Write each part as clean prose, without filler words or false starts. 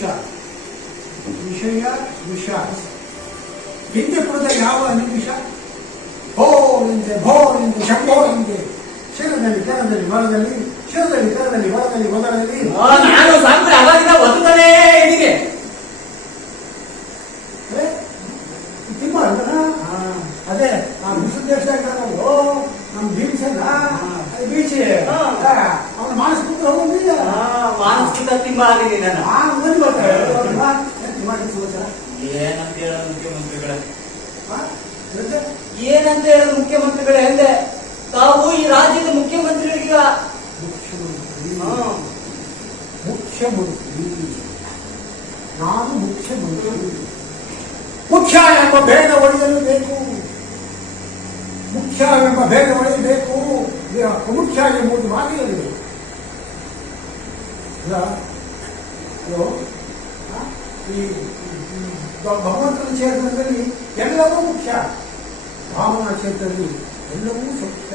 ವಿಷ, ವಿಷಯ ವಿಷ. ಹಿಂದೆ ಕುಡಿದ ಯಾವ ನಿಮಿಷ ಭೋ ನಿಂತೆ ಭೋ ನಿಂತೆ ಶಂಭೋ ನಿಂತೆ ಶಿರದಲ್ಲಿ ಕರದಲ್ಲಿ ಮರದಲ್ಲಿ ಶಿರದಲ್ಲಿ ಕರದಲ್ಲಿ ಮರದಲ್ಲಿ ಮೊದಲಲ್ಲಿ ನಾನು ಸಾಂದ್ರೆ ಅವಾಗಿಂದ ಒತ್ತುತ್ತಾನೆ ಇದೀನಿ. ತಿಮ್ಮ ಅದೇ ಆ ವಿಶ್ವ ದೇಶದಾಗ ನಮ್ಮ ಭೀಮಸೇನ ಬೀಚಿ ಅವನ ಮಾನಸ ಪುತ್ರ ಹೋಗಿಲ್ಲ ಮಾನಸಿಕ ತಿಮ್ಮ ಆಗಿದ್ದೀನಿ ನಾನು. ಏನಂತ ಹೇಳೋದು ಮುಖ್ಯಮಂತ್ರಿಗಳೇ, ಏನಂತ ಹೇಳೋದು ಮುಖ್ಯಮಂತ್ರಿಗಳೇ ಅಂದೆ. ತಾವು ಈ ರಾಜ್ಯದ ಮುಖ್ಯಮಂತ್ರಿಗಳಿಗೆ ಮುಖ್ಯಮಂತ್ರಿ ನಾನು ಮುಖ್ಯಮಂತ್ರಿ. ಮುಖ್ಯ ಎಂಬ ಭೇದ ಒಡೆಯಲು ಬೇಕು, ಮುಖ್ಯ ಎಂಬ ಭೇದ ಒಡೆಯಬೇಕು, ಮುಖ್ಯ ಎಂಬುದು ಮಾತಿರಲಿದೆ. ಈ ಭಗವಂತನ ಕ್ಷೇತ್ರದಲ್ಲಿ ಎಲ್ಲವೂ ಮುಖ್ಯ, ಭಾವನಾ ಕ್ಷೇತ್ರದಲ್ಲಿ ಎಲ್ಲವೂ ಮುಖ್ಯ.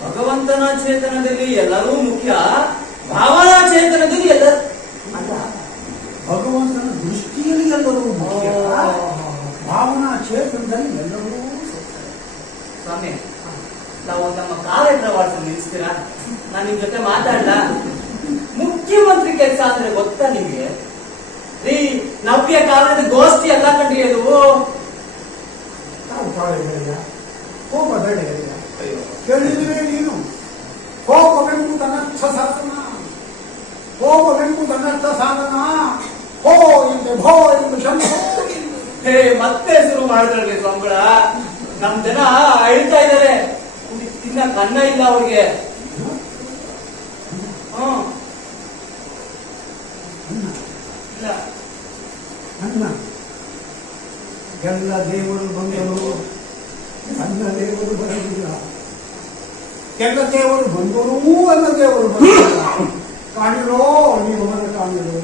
ಭಗವಂತನ ಚೇತನದಲ್ಲಿ ಎಲ್ಲರೂ ಮುಖ್ಯ, ಭಾವನಾ ಚೇತನದಲ್ಲಿ ಎಲ್ಲ ಅಲ್ಲ, ಭಗವಂತನ ದೃಷ್ಟಿಯಲ್ಲಿ ಎಲ್ಲರೂ ಮುಖ್ಯ, ಭಾವನಾ ಕ್ಷೇತ್ರದಲ್ಲಿ ಎಲ್ಲವೂ ಮುಖ್ಯ. ಸ್ವಾಮಿ, ನಾವು ನಮ್ಮ ಕಾರ್ಯಕ್ರಮ ನಿಲ್ಲಿಸ್ತೀರಾ? ನಾನು ನಿಮ್ ಜೊತೆ ಮಾತಾಡಲ್ಲ. ಮುಖ್ಯಮಂತ್ರಿ ಕೆಲಸ ಅಂದ್ರೆ ಗೊತ್ತಾ ನಿಮ್ಗೆ? ಈ ನವ್ಯ ಕಾಲದ ಗೋಷ್ಠಿ ಎಲ್ಲ ಕಂಡ್ರಿ ಅದು. ಕೋಪದಡೆಯ ಕೇಳಿದ್ರೆ ನೀನು ಕೋಪವೆಂಬುದನರ್ಥ ಸಾಧನ, ಕೋಪವೆಂಬುದನರ್ಥ ಸಾಧನ. ಹೋ ಎಂದು ಭೋ ಎಂದು ಶಂಭೋ. ಹೇ ಮತ್ತೆ ಶುರು ಮಾಡಿದ್ರಲ್ಲಿ ಸಂಬಳ. ನಮ್ ಜನ ಹೇಳ್ತಾ ಇದಾರೆ ತಿನ್ನ ಕನ್ನ ಇಲ್ಲ ಅವ್ರಿಗೆ. ಇಲ್ಲ ಅನ್ನ ಎಲ್ಲ ದೇವರು ಬಂದರು, ಅನ್ನ ದೇವರು ಬರಲಿಲ್ಲ. ಎಲ್ಲ ದೇವರು ಬಂದರೂ ಅನ್ನ ದೇವರು ಬರಲಿಲ್ಲ. ಕಾಣಿರೋ ನೀವು ಮನ ಕಾಣಿರೋ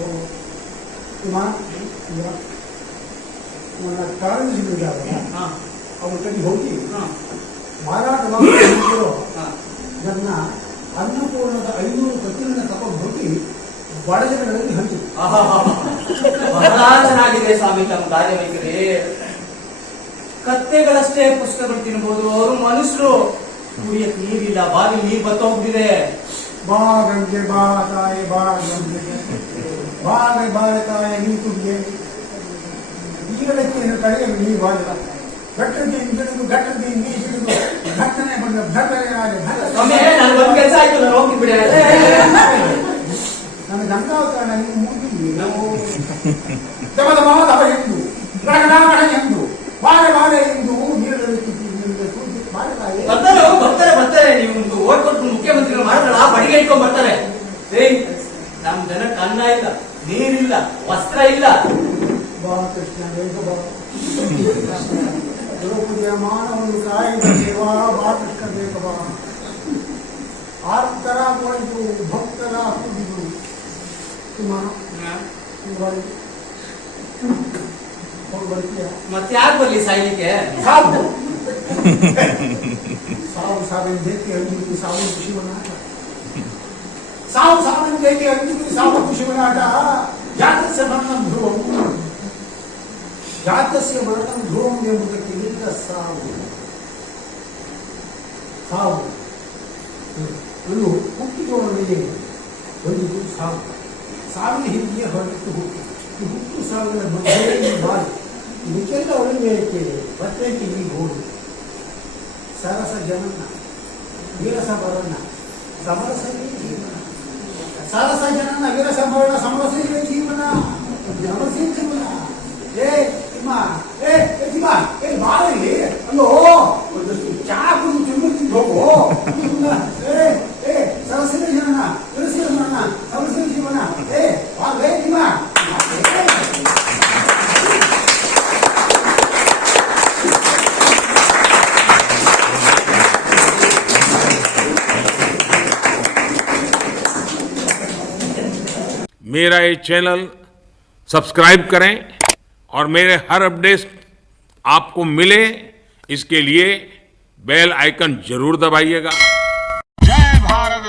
ಕಾಣಿಸಿಬಿಟ್ಟಿದ್ದಾರೆ. ಅವ್ರ ಕಡೆ ಹೋಗಿ ಮಾರಾಟ ಮಾಡಿರೋ ನನ್ನ ಅನ್ನಪೂರ್ಣದ 500 ಕತ್ತಿನ ತಗೊಂಡು ಹೋಗಿ ಬಡಜನಗಳಲ್ಲಿ ಹಂಚಿದ್ರು. ಬಹಳ ಚೆನ್ನಾಗಿದೆ ಸ್ವಾಮಿ ತಮ್ಮ ಕಾರ್ಯವೈಖರಿ. ಕತ್ತೆಗಳಷ್ಟೇ ಪುಸ್ತಕಗಳು ತಿನ್ಬಹುದು, ಅವರು ಮನುಷ್ಯರು. ಕುಡಿಯಕ್ ನೀರಿಲ್ಲ, ಬಾವಿ ನೀರು ಬತ್ತೋಗ್ಬಿಟ್ಟಿದೆ. ಬಾ ಗಂಗೆ ಬಾ ತಾಯಿ ಬಾ ಗಂಗೆ ಬಾಗೆ ಬಾಳೆ ತಾಯಿ ನೀ ಕುಡಿಯೇ ಈಗಲಕ್ಕೆ ಕಡೆಗೆ ನೀ ಬಾಗಿಲ್ಲ ಗಟ್ಟದಿ ಹಿಡಿದು ಗಟ್ಟದಿ ನೀ ಹಿಡಿದು ಘಟ್ಟನೆ ಬಂದ ಘಟ್ಟನೆ ಕೆಲಸ ಆಯ್ತು, ನಾನು ಹೋಗ್ಬಿಡಿ. ನನ್ನ ಗಂಗಾವತರಣ ನೀವು ಮೂಗಿದ್ವಿ ದಮದ ಮಹದವ ಎಂದು ರಗಡಾಗಡ ಎಂದು ಬಾಳೆ ಬಾಳೆ ಎಂದು ನೀರಲ್ಲಿ ಬರ್ತಾರೆ. ನೀವು ಓದ್ಕೊಟ್ಟು ಮುಖ್ಯಮಂತ್ರಿಗಳು ಮಾಡಿದ್ರಲ್ಲ, ಬಡಿಗೆ ಇಟ್ಕೊಂಡ್ ಬರ್ತಾರೆ. ನಮ್ ಜನಕ್ಕೆ ಅನ್ನ ಇಲ್ಲ, ನೀರಿಲ್ಲ, ವಸ್ತ್ರ ಇಲ್ಲ. ಬಾ ಕೃಷ್ಣ ಬೇಗ ಬಾ. ದ್ರೌಪದಿಯ ಮಾನವನ್ನು ಕಾಯಿದ ದೇವಾ ಬಾ ಕೃಷ್ಣ ಬೇಗ ಬಾ. ಆರ್ತರ ಕೊಯ್ದು ಭಕ್ತರ ಕುಡಿದು ಮತ್ತೆ ಯಾಕೆ ಬರ್ಲಿ ಸಾಯ್ಲಿಕ್ಕೆ? ಸಾವು ಸಾವಿನ ಜೊತೆ ಅಂಜುಗುರಿ ಸಾವು ಖುಷಿವನಾಟ, ಸಾವು ಸಾವಿನ ಜೊತೆ ಅಂಜುಗುರಿ ಸಾವು ಖುಷಿವನಾಟ. ಜಾತಸ್ಯ ಮರಣಂ ಧ್ರುವಂ, ಜಾತಸ್ಯ ಮರಣಂ ಧ್ರುವಂ ಎಂಬುದಕ್ಕೆ ಇಲ್ಲ ಸಾವು. ಸಾವು ಒಂದು ಹುಟ್ಟಿದವನಿಗೆ ಒಂದು ಸಾವು, ಸಾವಿನ ಹಿಂದಿಗೆ ಹೊರಟು ಹುಟ್ಟು ಸಾವಿನ ಮಧ್ಯೆ ಬಾಯಿ. ಇದಕ್ಕೆಲ್ಲ ಒಳಗೆ ಪತ್ರಿಕೆ ಈ ಗೋಡು ಸರಸ ಜನನ ವೀರಸ ಬರಣ ಸಮರಸವೇ ಜೀವನ. ಸರಸ ಜನನ ವೀರಸ ಬರಣ ಸಮರಸವೇ ಜೀವನ, ಸಮರಸೇ ಜೀವನ. ಏ ತಿಮ್ಮ, ಏ ತಿಮ್ಮ, ಏ ಬಾರಲ್ಲಿ ಅಲ್ಲೋ ಒಂದಷ್ಟು ಚಾ ಕುಡಿದು ಚುಮ್ಮುತ್ತಿದ್ದು ಹೋಗು. ಏ ಸರಸವೇ ಜನನ ವೀರಸವೇ ಮರಣ ಸಮರಸವೇ ಜೀವನ. ಏ ಬಾರೇ ತಿಮ್ಮ. मेरा ये चैनल सब्सक्राइब करें और मेरे हर अपडेट आपको मिले, इसके लिए बेल आइकन जरूर दबाइएगा। जय भारत